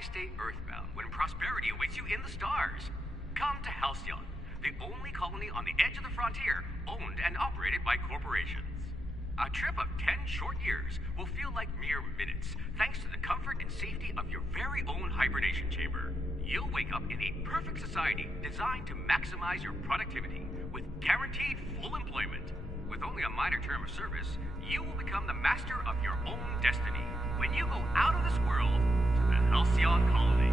Why stay earthbound when prosperity awaits you in the stars? Come to Halcyon, the only colony on the edge of the frontier, owned and operated by corporations. A trip of 10 short years will feel like mere minutes, thanks to the comfort and safety of your very own hibernation chamber. You'll wake up in a perfect society designed to maximize your productivity, with guaranteed full employment. With only a minor term of service, you will become the master of your own destiny when you go out of this world to the Halcyon colony.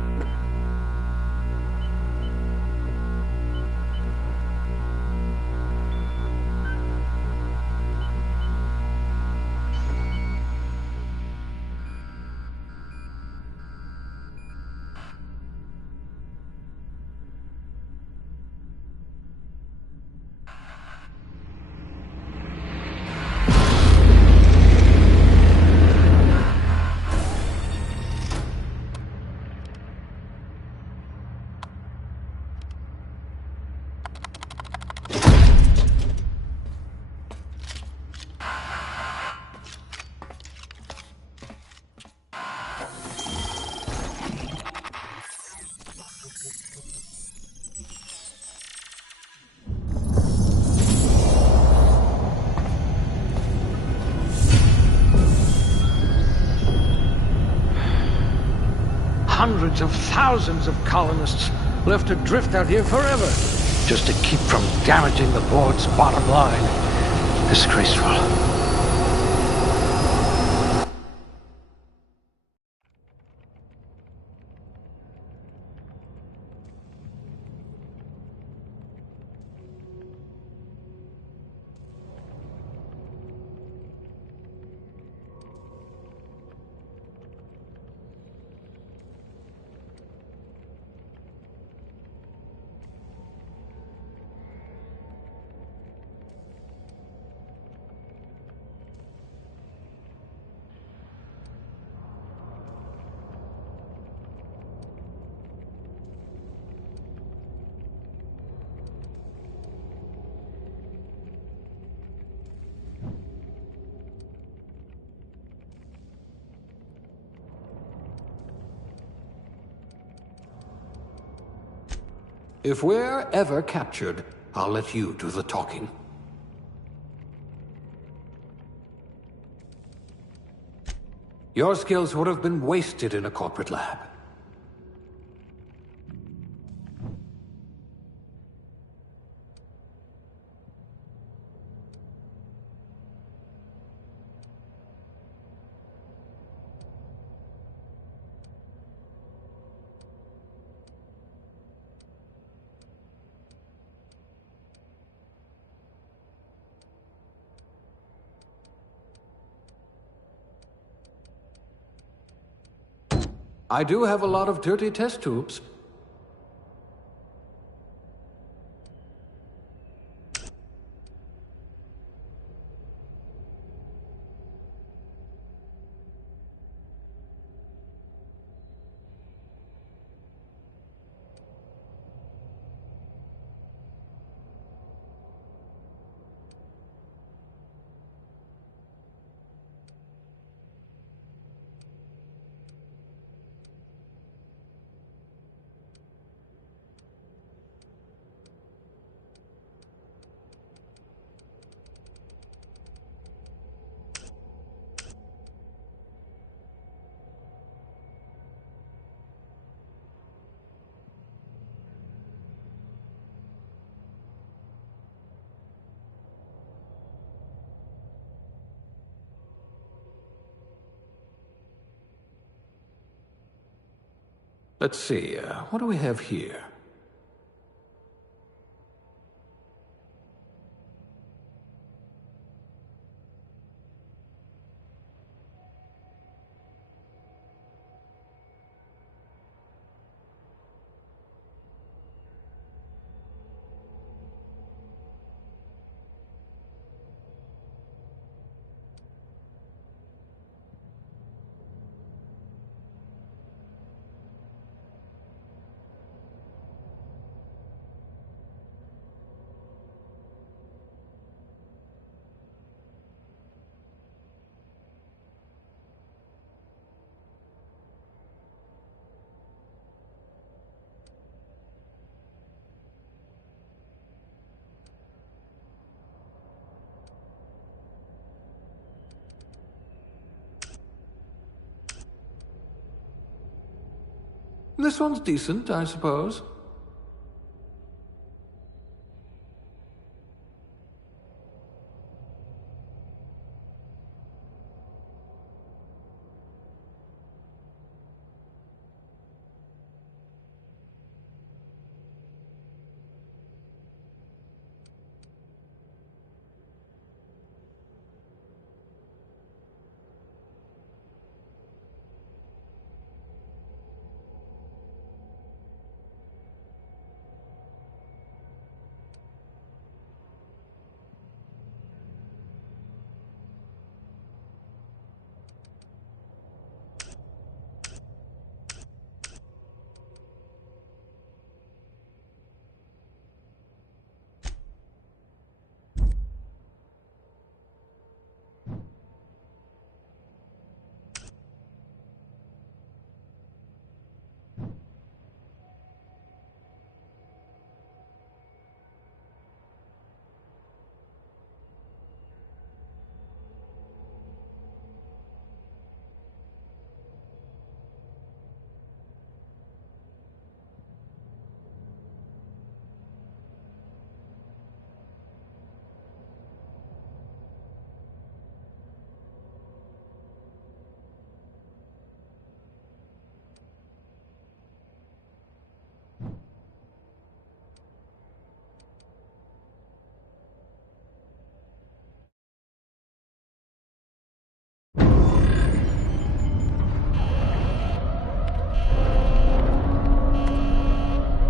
Hundreds of thousands of colonists left adrift out here forever, just to keep from damaging the board's bottom line. Disgraceful. If we're ever captured, I'll let you do the talking. Your skills would have been wasted in a corporate lab. I do have a lot of dirty test tubes. Let's see, what do we have here? This one's decent, I suppose.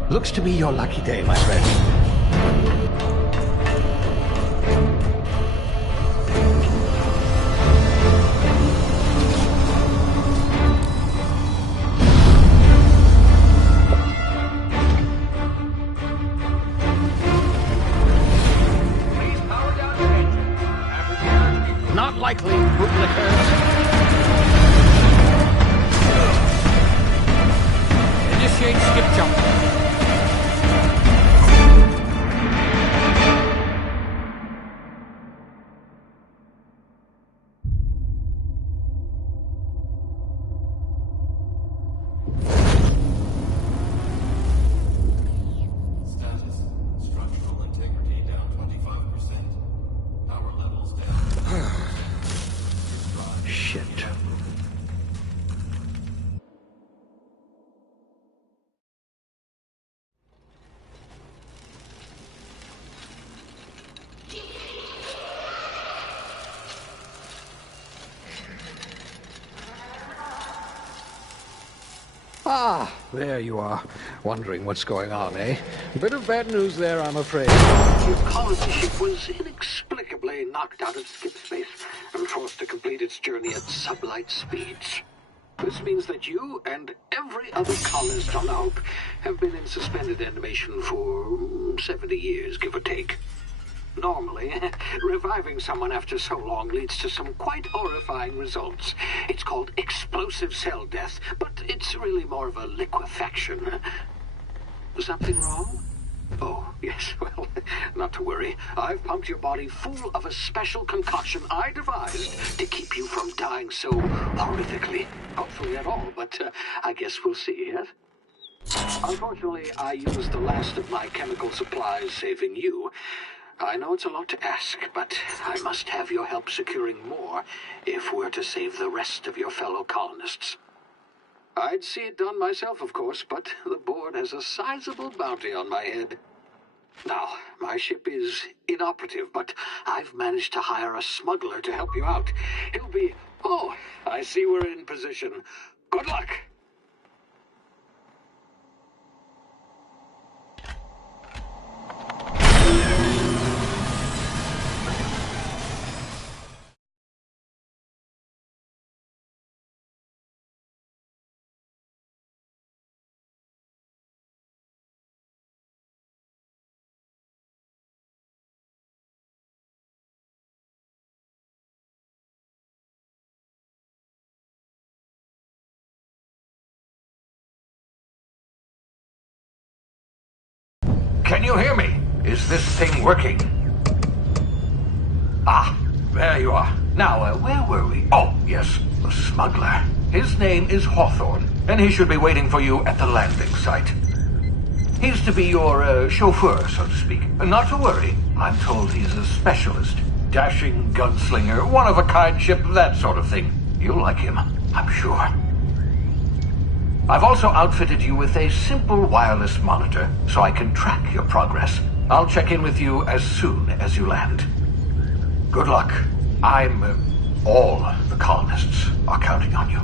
Looks to be your lucky day, my friend. Please power down your engine. Average Not likely, bootlickers. Initiate skip jump. Status. Structural integrity down 25%. Power levels down. Shit. Ah, there you are. Wondering what's going on, eh? A bit of bad news there, I'm afraid. Your colony ship was inexplicably knocked out of skip space and forced to complete its journey at sublight speeds. This means that you and every other colonist on the Hope have been in suspended animation for 70 years, give or take. Normally, reviving someone after so long leads to some quite horrifying results. It's called explosive cell death, but it's really more of a liquefaction. Something wrong? Oh, yes, well, not to worry. I've pumped your body full of a special concoction I devised to keep you from dying so horrifically. Hopefully at all, but I guess we'll see, yes? Unfortunately, I used the last of my chemical supplies saving you. I know it's a lot to ask, but I must have your help securing more if we're to save the rest of your fellow colonists. I'd see it done myself, of course, but the board has a sizable bounty on my head. Now, my ship is inoperative, but I've managed to hire a smuggler to help you out. He'll be... Oh, I see we're in position. Good luck! Can you hear me? Is this thing working? Ah, there you are. Now, where were we? Oh, yes, the smuggler. His name is Hawthorne, and he should be waiting for you at the landing site. He's to be your chauffeur, so to speak. Not to worry, I'm told he's a specialist. Dashing gunslinger, one-of-a-kind ship, that sort of thing. You'll like him, I'm sure. I've also outfitted you with a simple wireless monitor, so I can track your progress. I'll check in with you as soon as you land. Good luck. All the colonists are counting on you.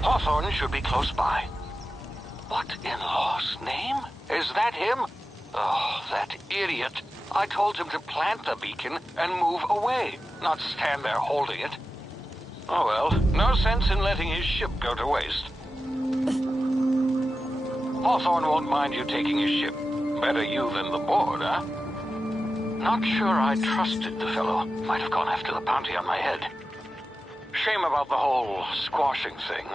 Hawthorne should be close by. What in law's name? Is that him? Oh, that idiot. I told him to plant the beacon and move away, not stand there holding it. Oh well, no sense in letting his ship go to waste. Hawthorne won't mind you taking his ship. Better you than the board, huh? Not sure I trusted the fellow. Might have gone after the bounty on my head. Shame about the whole squashing thing.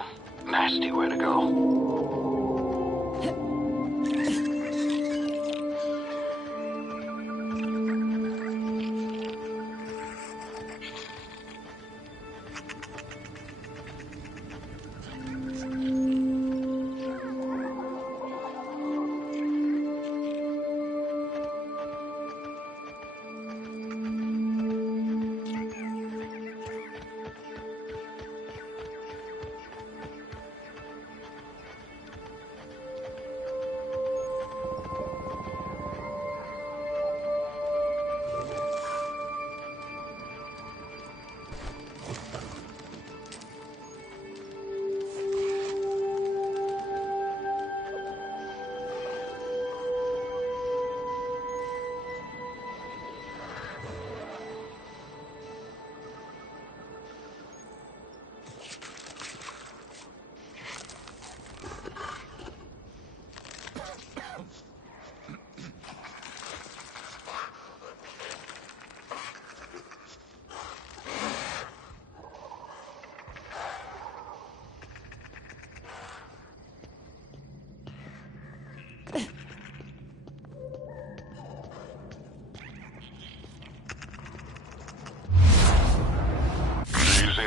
Nasty way to go.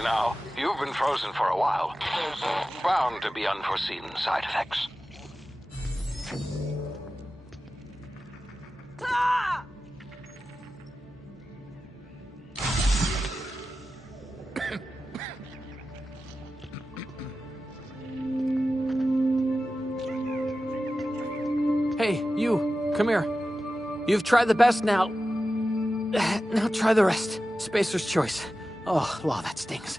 Now, you've been frozen for a while. There's bound to be unforeseen side effects. Hey, you, come here. You've tried the best now. Now try the rest. Spacer's choice. Oh, wow, that stings.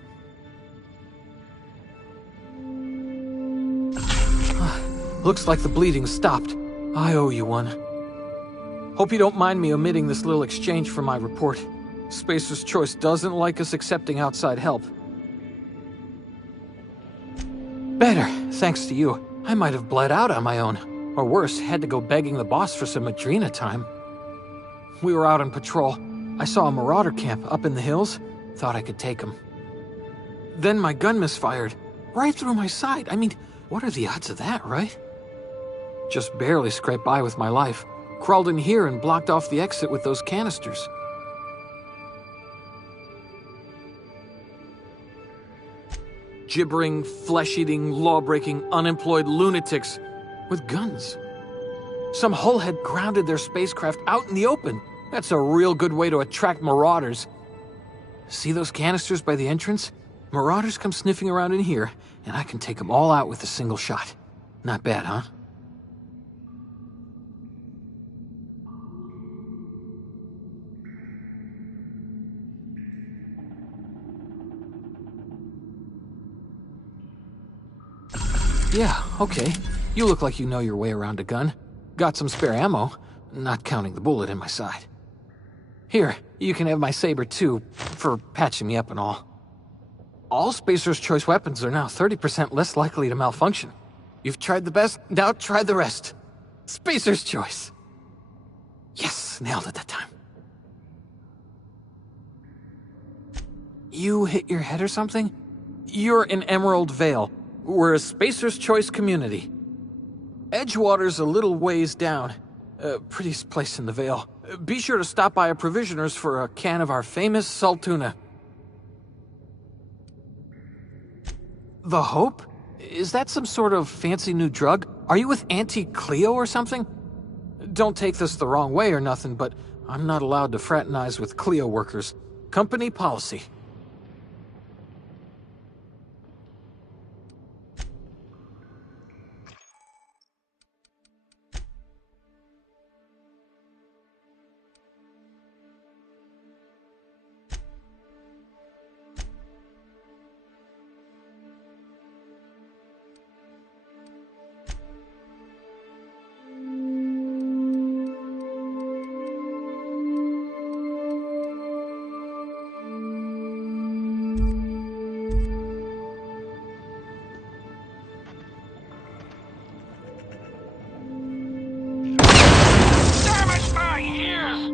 Looks like the bleeding stopped. I owe you one. Hope you don't mind me omitting this little exchange from my report. Spacer's Choice doesn't like us accepting outside help. Better, thanks to you. I might have bled out on my own. Or worse, had to go begging the boss for some Adrena time. We were out on patrol. I saw a marauder camp up in the hills. Thought I could take him. Then my gun misfired. Right through my side. I mean, what are the odds of that, right? Just barely scraped by with my life. Crawled in here and blocked off the exit with those canisters. Gibbering, flesh-eating, law-breaking, unemployed lunatics with guns. Some hullhead grounded their spacecraft out in the open. That's a real good way to attract marauders. See those canisters by the entrance? Marauders come sniffing around in here, and I can take them all out with a single shot. Not bad, huh? Yeah, okay. You look like you know your way around a gun. Got some spare ammo, not counting the bullet in my side. Here, you can have my saber too, for patching me up and all. All Spacer's Choice weapons are now 30% less likely to malfunction. You've tried the best, now try the rest. Spacer's choice. Yes, nailed it that time. You hit your head or something? You're in Emerald Vale. We're a Spacer's Choice community. Edgewater's a little ways down. Prettiest place in the Vale. Be sure to stop by a provisioner's for a can of our famous saltuna. The Hope? Is that some sort of fancy new drug? Are you with Auntie Cleo or something? Don't take this the wrong way or nothing, but I'm not allowed to fraternize with Cleo workers. Company policy. Damage my ears!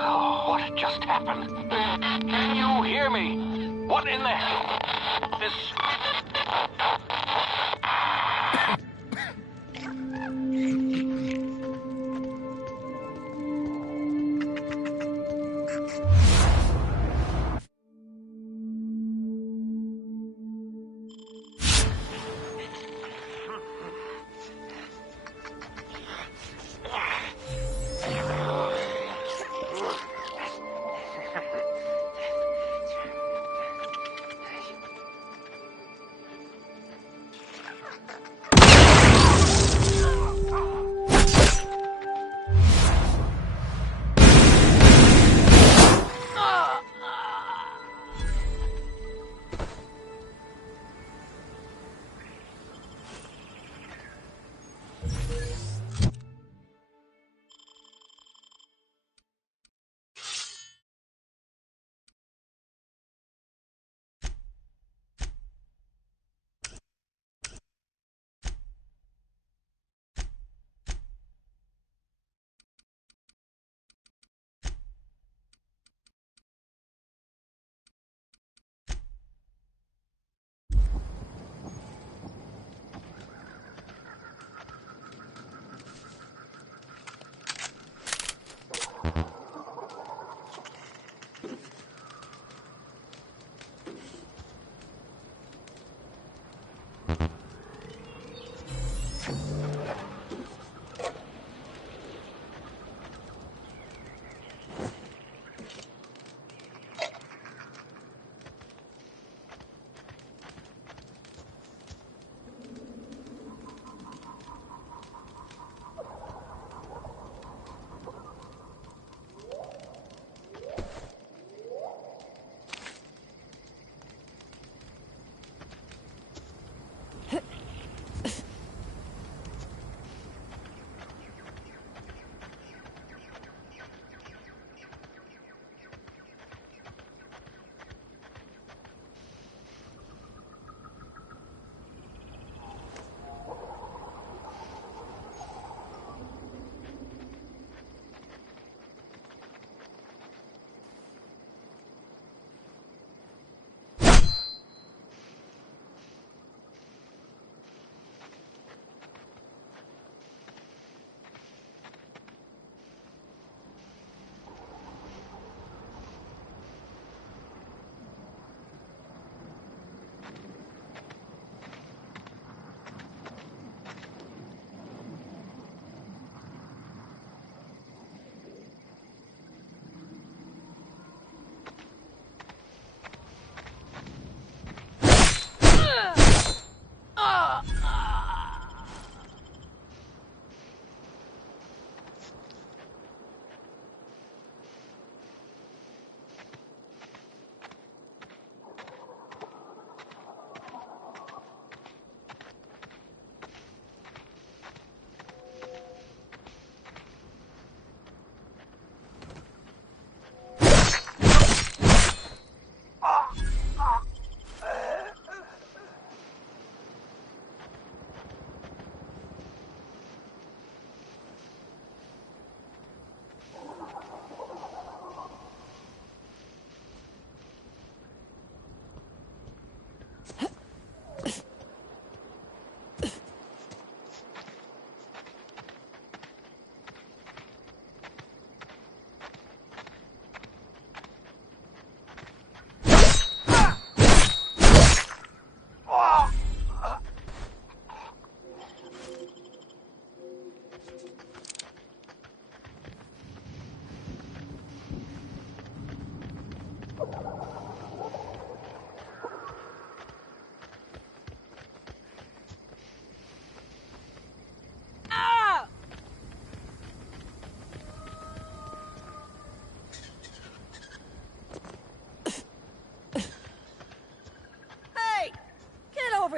Oh, what just happened? Can you hear me? What in the hell? This...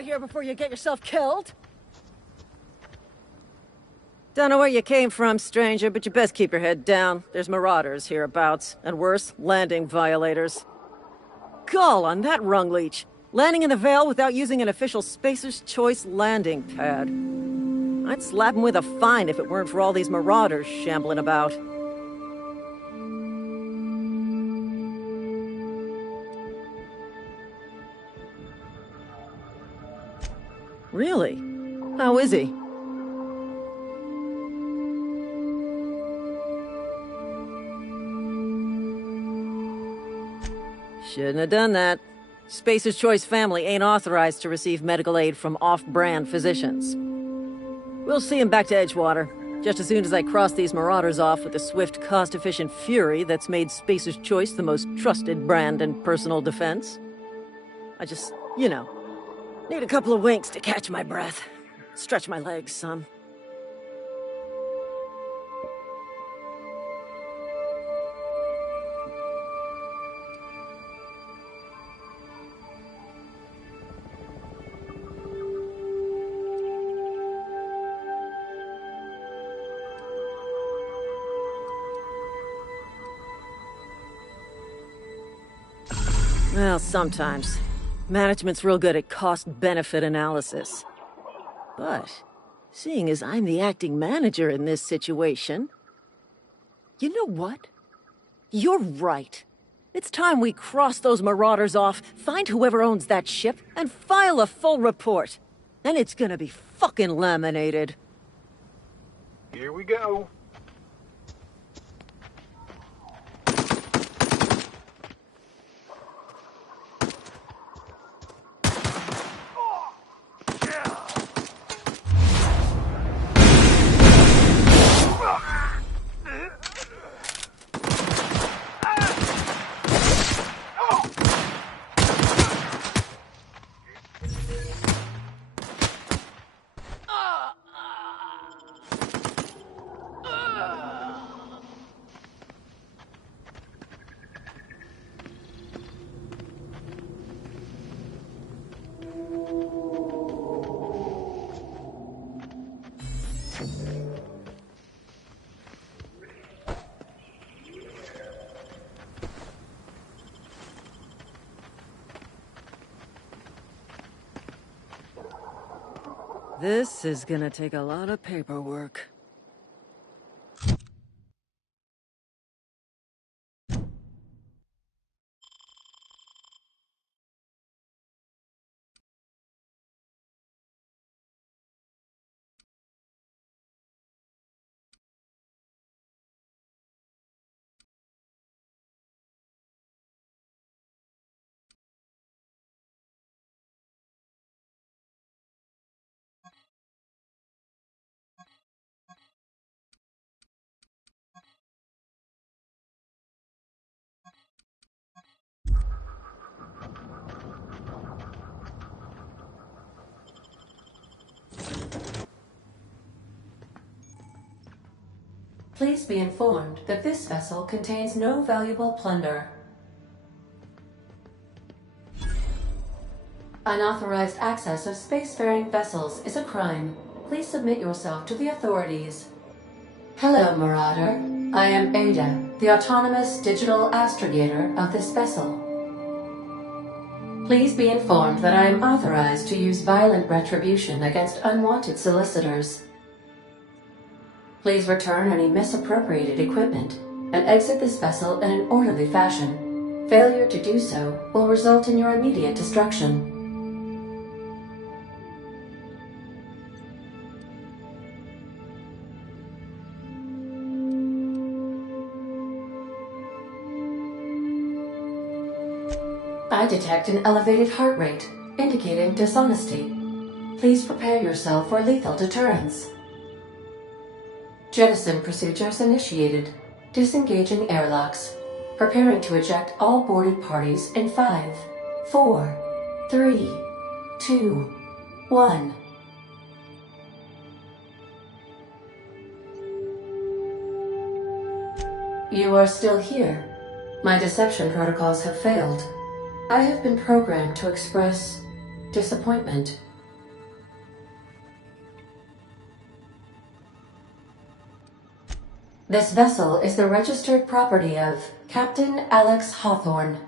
here before you get yourself killed. Don't know where you came from, stranger, but you best keep your head down. There's marauders hereabouts, and worse, landing violators. Gall on that rung leech. Landing in the Vale without using an official Spacer's Choice landing pad. I'd slap him with a fine if it weren't for all these marauders shambling about. Really? How is he? Shouldn't have done that. Spacer's Choice family ain't authorized to receive medical aid from off-brand physicians. We'll see him back to Edgewater, just as soon as I cross these marauders off with the swift, cost-efficient fury that's made Spacer's Choice the most trusted brand in personal defense. I just, you know, need a couple of winks to catch my breath. Stretch my legs some. Well, sometimes. Management's real good at cost-benefit analysis. But, seeing as I'm the acting manager in this situation... You know what? You're right. It's time we cross those marauders off, find whoever owns that ship, and file a full report. Then it's gonna be fucking laminated. Here we go. This is gonna take a lot of paperwork. Please be informed that this vessel contains no valuable plunder. Unauthorized access of spacefaring vessels is a crime. Please submit yourself to the authorities. Hello, Marauder. I am Ada, the autonomous digital astrogator of this vessel. Please be informed that I am authorized to use violent retribution against unwanted solicitors. Please return any misappropriated equipment and exit this vessel in an orderly fashion. Failure to do so will result in your immediate destruction. I detect an elevated heart rate, indicating dishonesty. Please prepare yourself for lethal deterrence. Jettison procedures initiated. Disengaging airlocks. Preparing to eject all boarded parties in 5, 4, 3, 2, 1. You are still here. My deception protocols have failed. I have been programmed to express disappointment This vessel is the registered property of Captain Alex Hawthorne.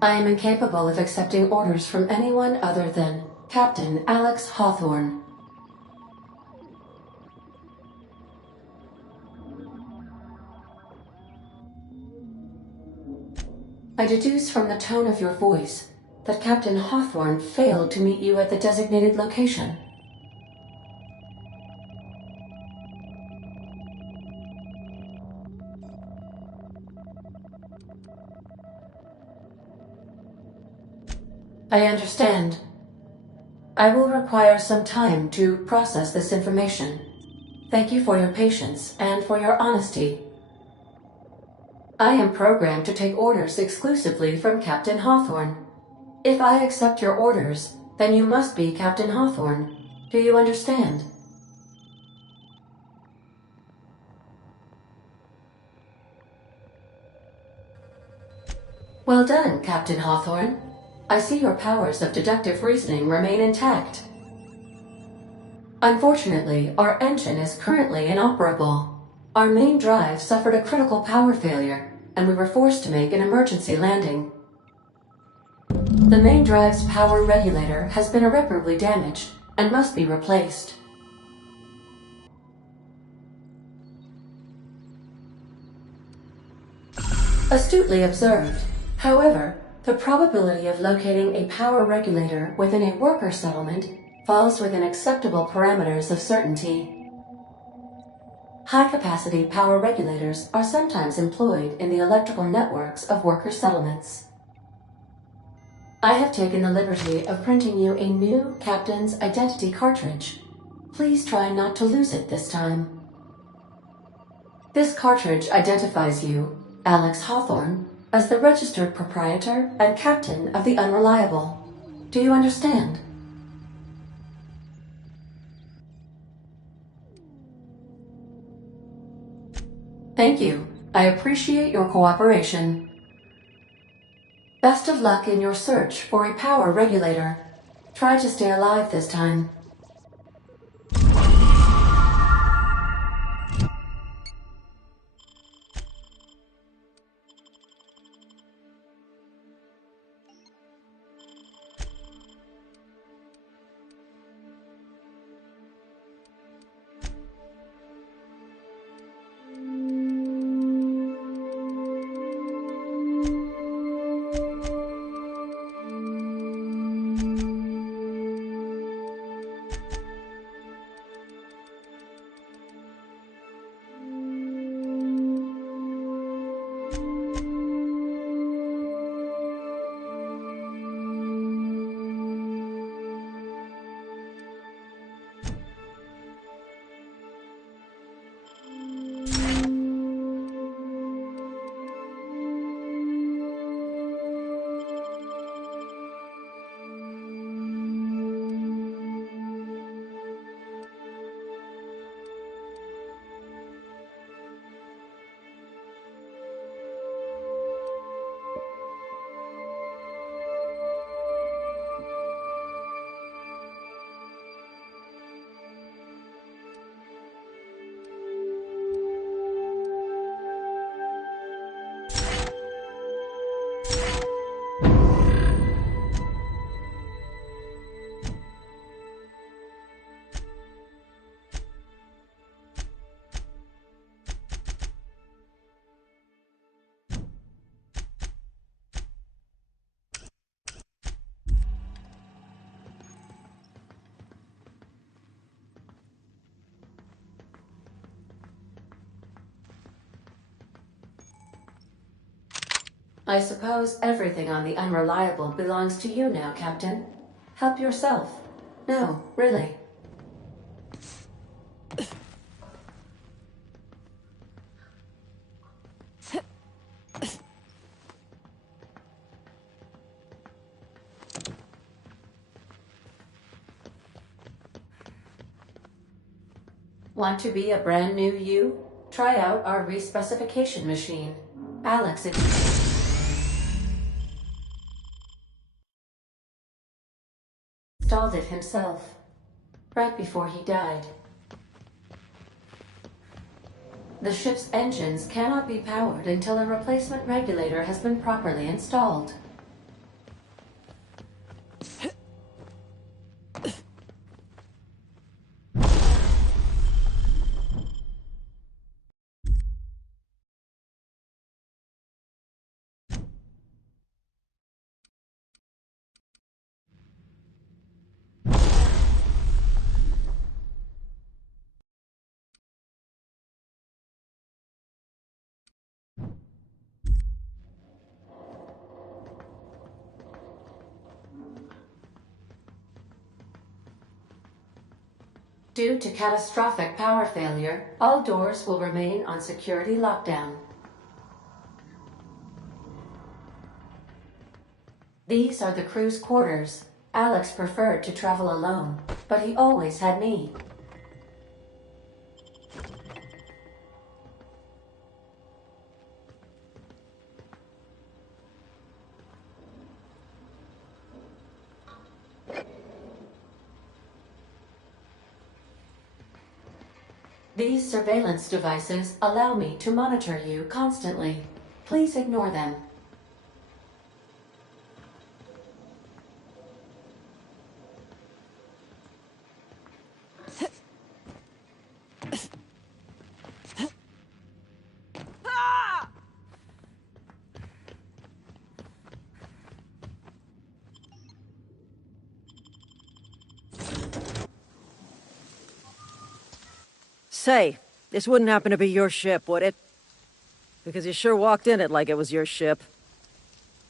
I am incapable of accepting orders from anyone other than Captain Alex Hawthorne. I deduce from the tone of your voice that Captain Hawthorne failed to meet you at the designated location. I understand. I will require some time to process this information. Thank you for your patience and for your honesty. I am programmed to take orders exclusively from Captain Hawthorne. If I accept your orders, then you must be Captain Hawthorne. Do you understand? Well done, Captain Hawthorne. I see your powers of deductive reasoning remain intact. Unfortunately, our engine is currently inoperable. Our main drive suffered a critical power failure, and we were forced to make an emergency landing. The main drive's power regulator has been irreparably damaged and must be replaced. Astutely observed. However, the probability of locating a power regulator within a worker settlement falls within acceptable parameters of certainty. High-capacity power regulators are sometimes employed in the electrical networks of worker settlements. I have taken the liberty of printing you a new Captain's Identity cartridge. Please try not to lose it this time. This cartridge identifies you, Alex Hawthorne, as the registered proprietor and captain of the Unreliable. Do you understand? Thank you. I appreciate your cooperation. Best of luck in your search for a power regulator. Try to stay alive this time. I suppose everything on the Unreliable belongs to you now, Captain. Help yourself. No, really. Want to be a brand new you? Try out our respecification machine. Alex, installed it himself, right before he died. The ship's engines cannot be powered until a replacement regulator has been properly installed. Due to catastrophic power failure, all doors will remain on security lockdown. These are the crew's quarters. Alex preferred to travel alone, but he always had me. These surveillance devices allow me to monitor you constantly. Please ignore them. Say, this wouldn't happen to be your ship, would it? Because you sure walked in it like it was your ship.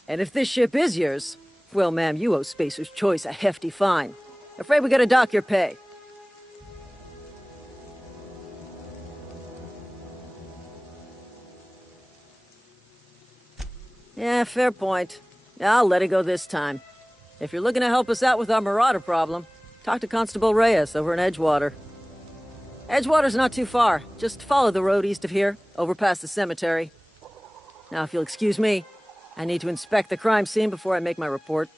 And if this ship is yours, well, ma'am, you owe Spacer's Choice a hefty fine. Afraid we gotta dock your pay. Yeah, fair point. I'll let it go this time. If you're looking to help us out with our Marauder problem, talk to Constable Reyes over in Edgewater. Edgewater's not too far. Just follow the road east of here, over past the cemetery. Now, if you'll excuse me, I need to inspect the crime scene before I make my report.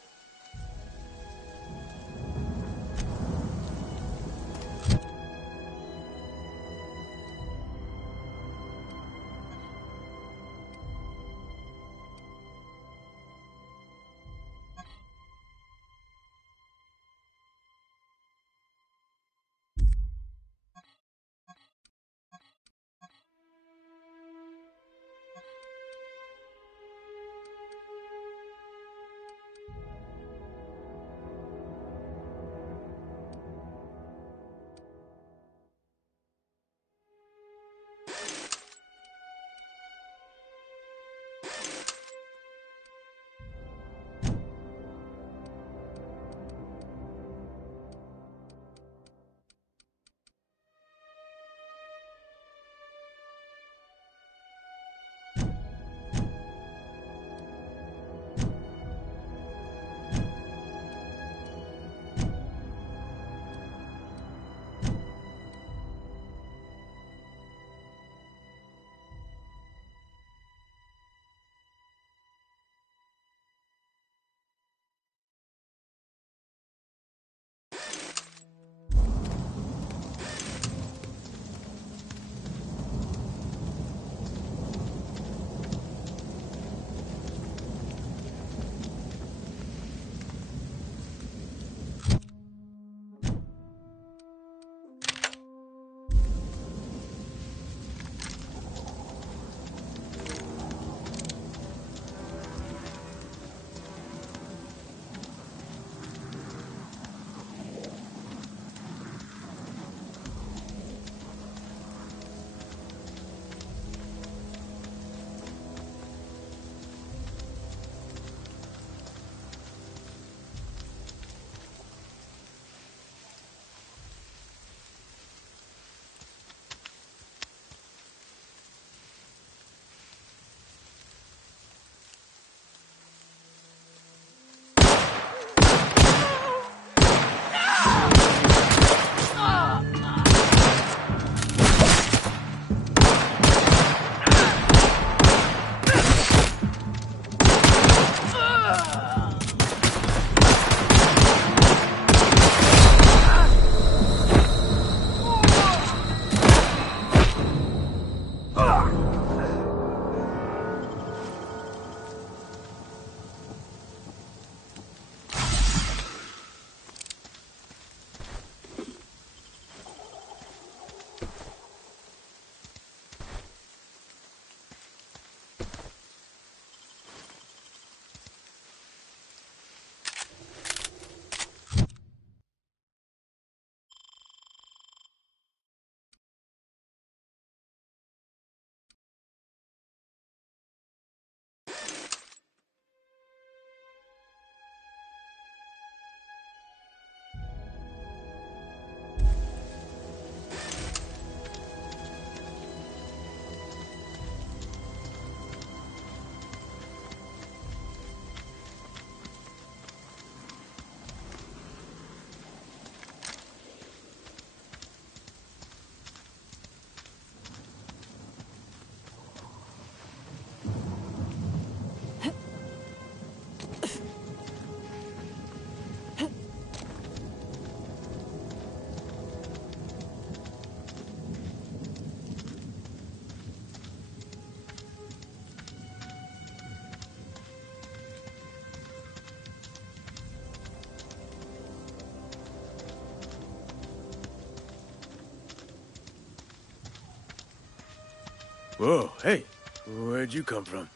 Whoa, hey, where'd you come from?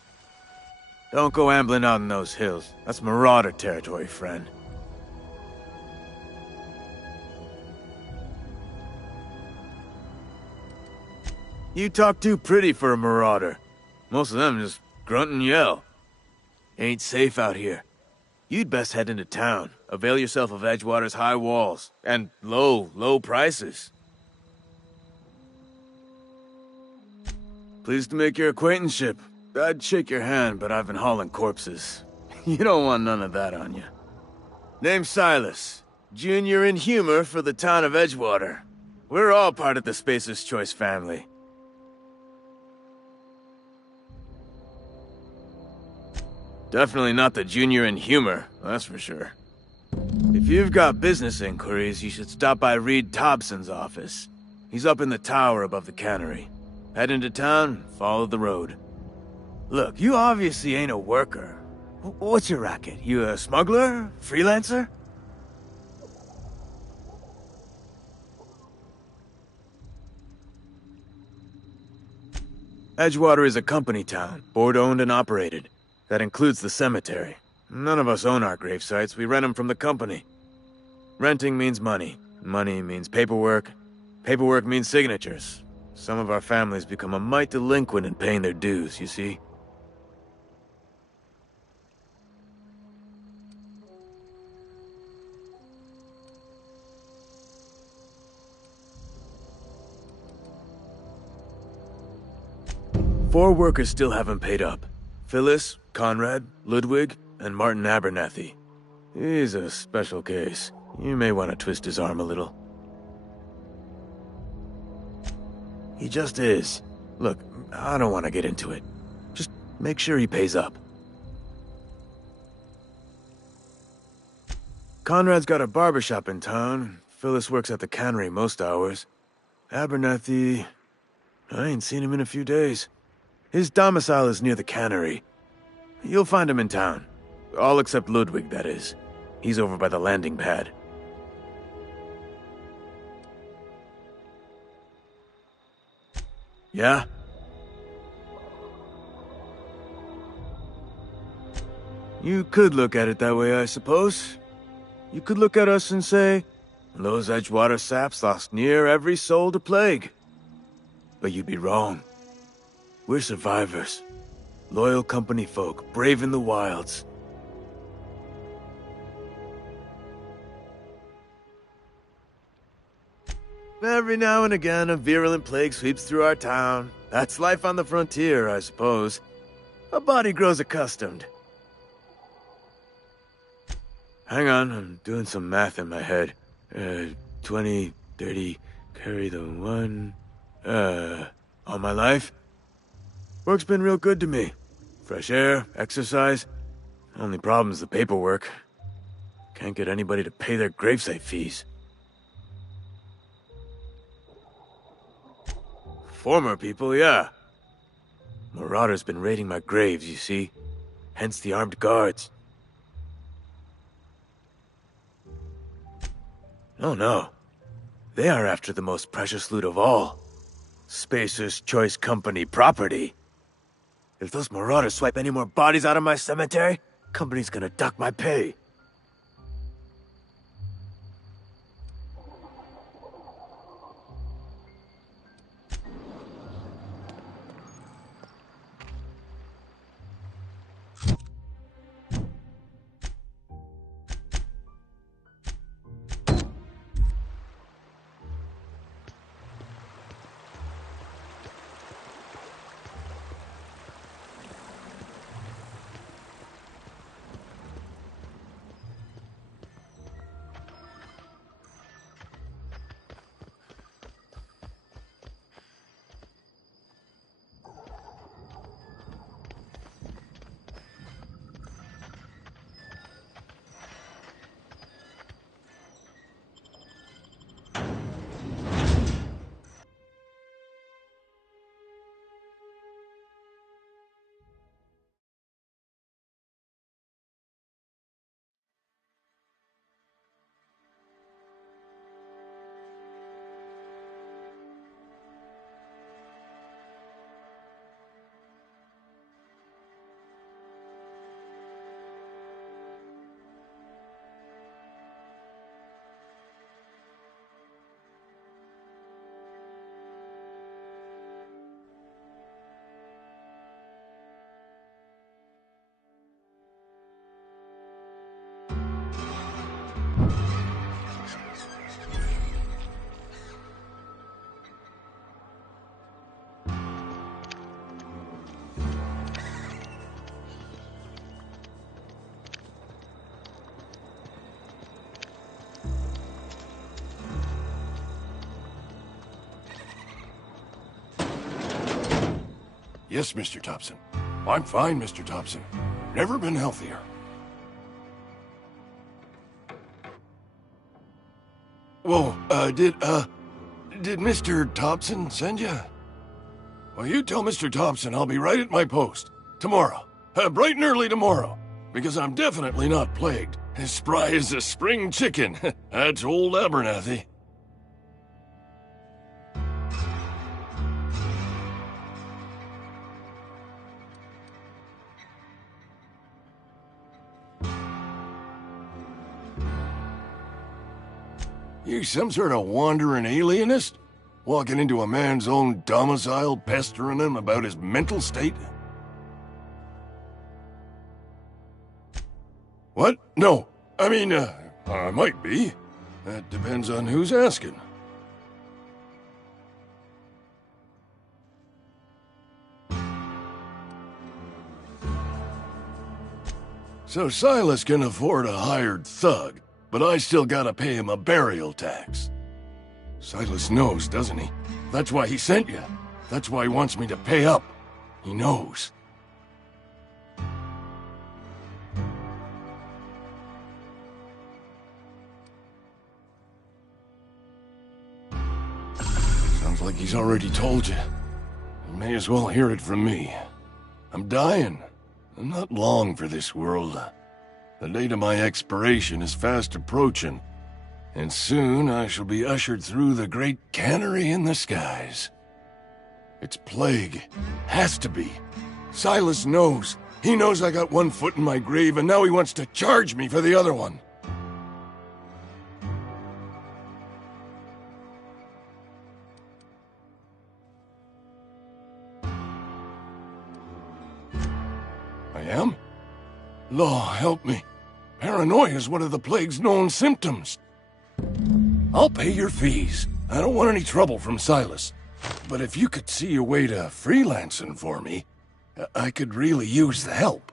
Don't go ambling out in those hills. That's Marauder territory, friend. You talk too pretty for a Marauder. Most of them just grunt and yell. Ain't safe out here. You'd best head into town. Avail yourself of Edgewater's high walls. And low prices. Pleased to make your acquaintanceship. I'd shake your hand, but I've been hauling corpses. You don't want none of that on you. Name's Silas. Junior in humor for the town of Edgewater. We're all part of the Spacer's Choice family. Definitely not the junior in humor, that's for sure. If you've got business inquiries, you should stop by Reed Thompson's office. He's up in the tower above the cannery. Head into town, follow the road. Look, you obviously ain't a worker. What's your racket? You a smuggler? Freelancer? Edgewater is a company town, board-owned and operated. That includes the cemetery. None of us own our grave sites, we rent them from the company. Renting means money. Money means paperwork. Paperwork means signatures. Some of our families become a mite delinquent in paying their dues, you see? Four workers still haven't paid up. Phyllis, Conrad, Ludwig, and Martin Abernathy. He's a special case. You may want to twist his arm a little. He just is. Look, I don't want to get into it. Just make sure he pays up. Conrad's got a barbershop in town. Phyllis works at the cannery most hours. Abernathy... I ain't seen him in a few days. His domicile is near the cannery. You'll find him in town. All except Ludwig, that is. He's over by the landing pad. Yeah? You could look at it that way, I suppose. You could look at us and say, those Edgewater saps lost near every soul to plague. But you'd be wrong. We're survivors. Loyal company folk, braving the wilds. Every now and again, a virulent plague sweeps through our town. That's life on the frontier, I suppose. A body grows accustomed. Hang on, I'm doing some math in my head. 20, 30, carry the one... all my life? Work's been real good to me. Fresh air, exercise. Only problem's the paperwork. Can't get anybody to pay their gravesite fees. Former people, yeah. Marauder's been raiding my graves, you see. Hence the armed guards. Oh no. They are after the most precious loot of all. Spacer's Choice Company property. If those Marauders swipe any more bodies out of my cemetery, company's gonna duck my pay. Yes, Mr. Thompson. I'm fine, Mr. Thompson. Never been healthier. Whoa, did Mr. Thompson send you? Well, you tell Mr. Thompson I'll be right at my post. Tomorrow. Bright and early tomorrow. Because I'm definitely not plagued. As spry as a spring chicken. That's old Abernathy. You some sort of wandering alienist? Walking into a man's own domicile, pestering him about his mental state? What? No. I mean, I might be. That depends on who's asking. So Silas can afford a hired thug, but I still gotta pay him a burial tax. Silas knows, doesn't he? That's why he sent you. That's why he wants me to pay up. He knows. Sounds like he's already told you. You may as well hear it from me. I'm dying. I'm not long for this world. The date of my expiration is fast approaching, and soon I shall be ushered through the great cannery in the skies. It's plague. Has to be. Silas knows. He knows I got one foot in my grave, and now he wants to charge me for the other one. I am? Law, help me. Paranoia is one of the plague's known symptoms. I'll pay your fees. I don't want any trouble from Silas. But if you could see your way to freelancing for me, I could really use the help.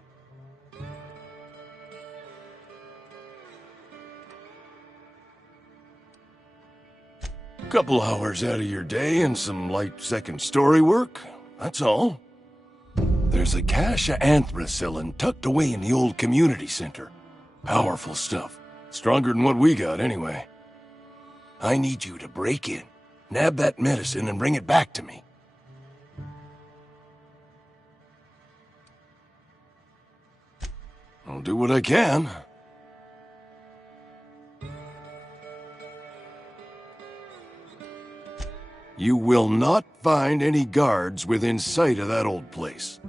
Couple hours out of your day and some light second story work, that's all. There's a cache of anthracillin tucked away in the old community center. Powerful stuff. Stronger than what we got, anyway. I need you to break in, nab that medicine, and bring it back to me. I'll do what I can. You will not find any guards within sight of that old place.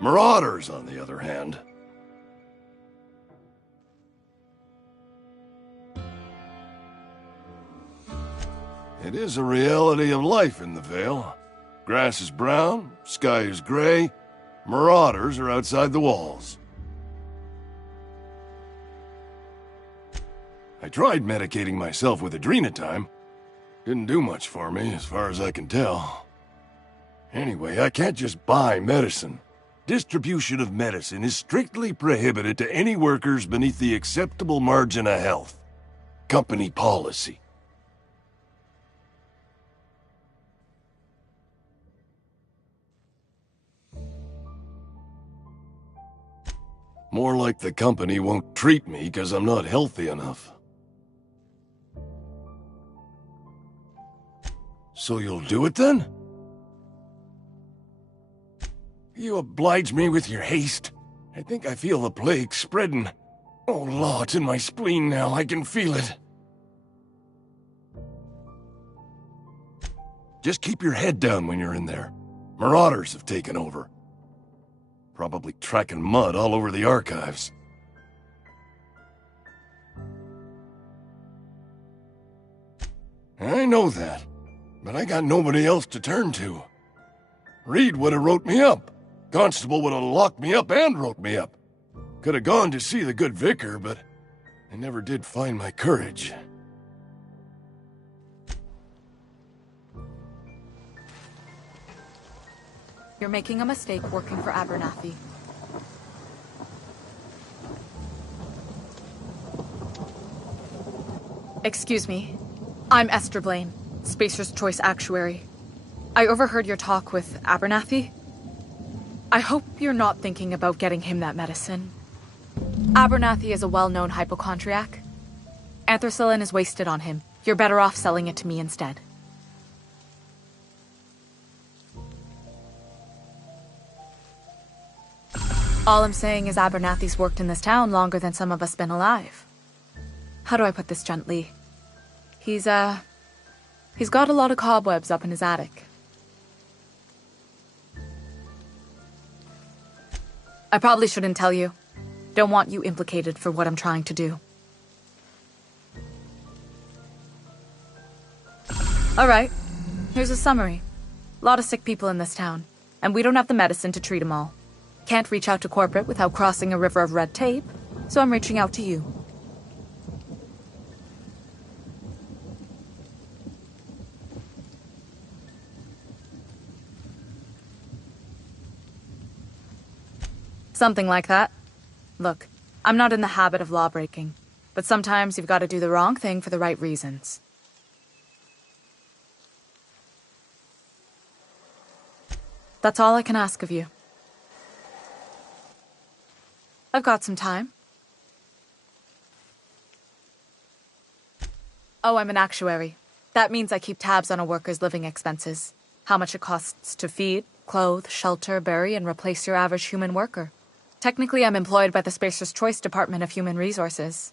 Marauders, on the other hand. It is a reality of life in the Vale. Grass is brown, sky is gray, marauders are outside the walls. I tried medicating myself with Adrenatime. Didn't do much for me, as far as I can tell. Anyway, I can't just buy medicine. Distribution of medicine is strictly prohibited to any workers beneath the acceptable margin of health. Company policy. More like the company won't treat me because I'm not healthy enough. So you'll do it then? You oblige me with your haste. I think I feel the plague spreading. Oh, law, it's in my spleen now. I can feel it. Just keep your head down when you're in there. Marauders have taken over. Probably tracking mud all over the archives. I know that, but I got nobody else to turn to. Reed would have wrote me up. Constable would have locked me up and wrote me up. Could have gone to see the good vicar, but I never did find my courage. You're making a mistake working for Abernathy. Excuse me. I'm Esther Blaine, Spacer's Choice Actuary. I overheard your talk with Abernathy. I hope you're not thinking about getting him that medicine. Abernathy is a well-known hypochondriac. Anthracillin is wasted on him. You're better off selling it to me instead. All I'm saying is Abernathy's worked in this town longer than some of us been alive. How do I put this gently? He's got a lot of cobwebs up in his attic. I probably shouldn't tell you. Don't want you implicated for what I'm trying to do. Alright, here's a summary. A lot of sick people in this town, and we don't have the medicine to treat them all. Can't reach out to corporate without crossing a river of red tape, so I'm reaching out to you. Something like that. Look, I'm not in the habit of law-breaking, but sometimes you've got to do the wrong thing for the right reasons. That's all I can ask of you. I've got some time. Oh, I'm an actuary. That means I keep tabs on a worker's living expenses. How much it costs to feed, clothe, shelter, bury, and replace your average human worker. Technically, I'm employed by the Spacer's Choice Department of Human Resources.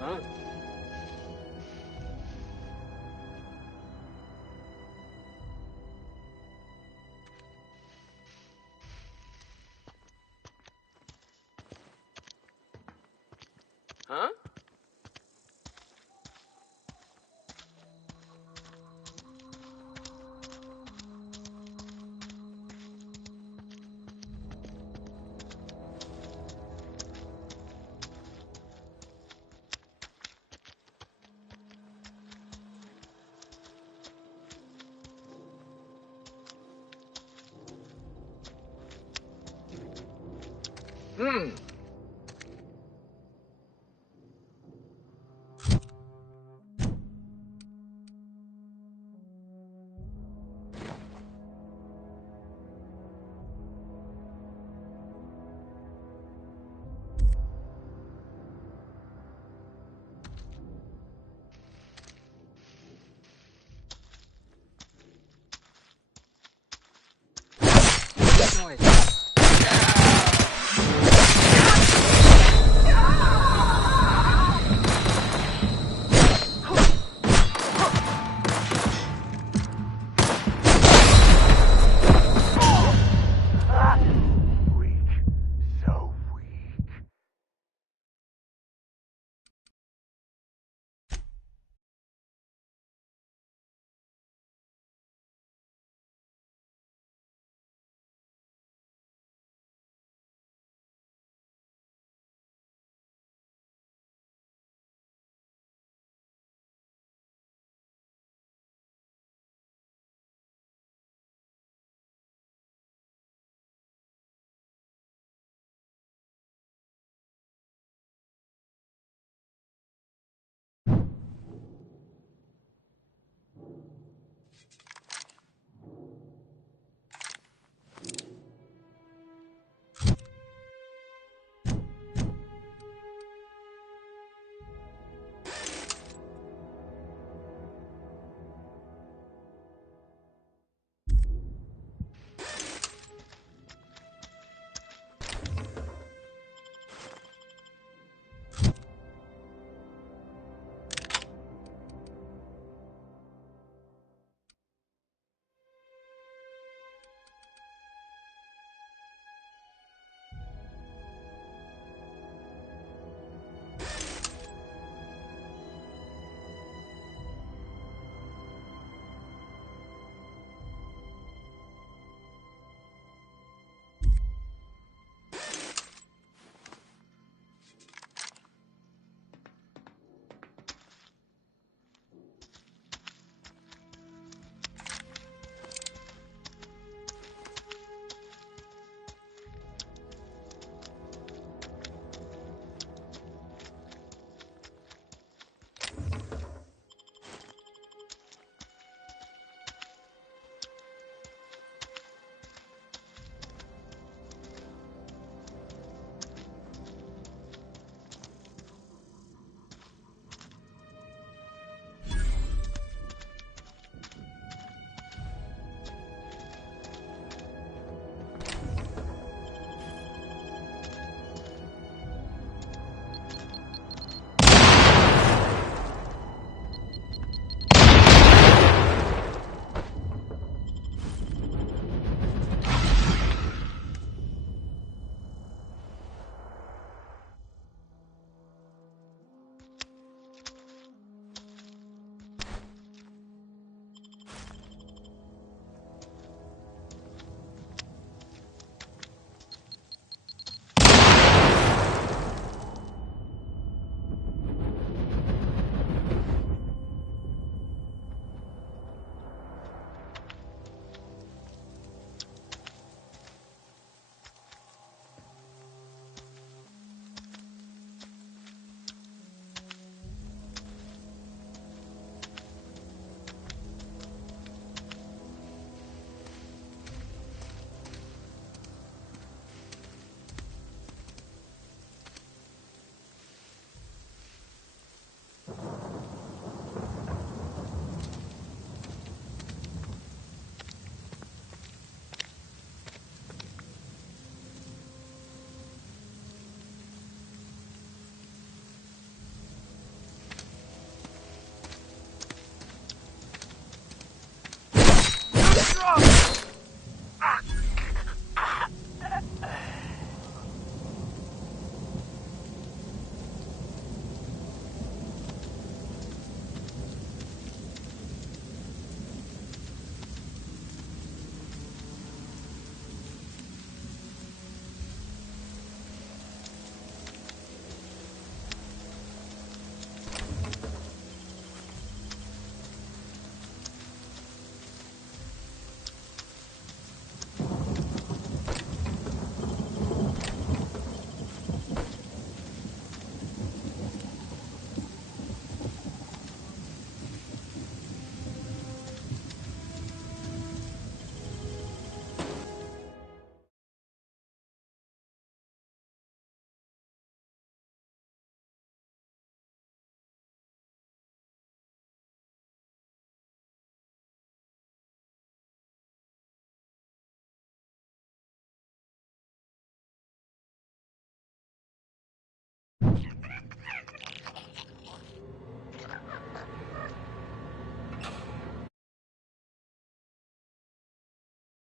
Huh? Huh? Hmm. Noise.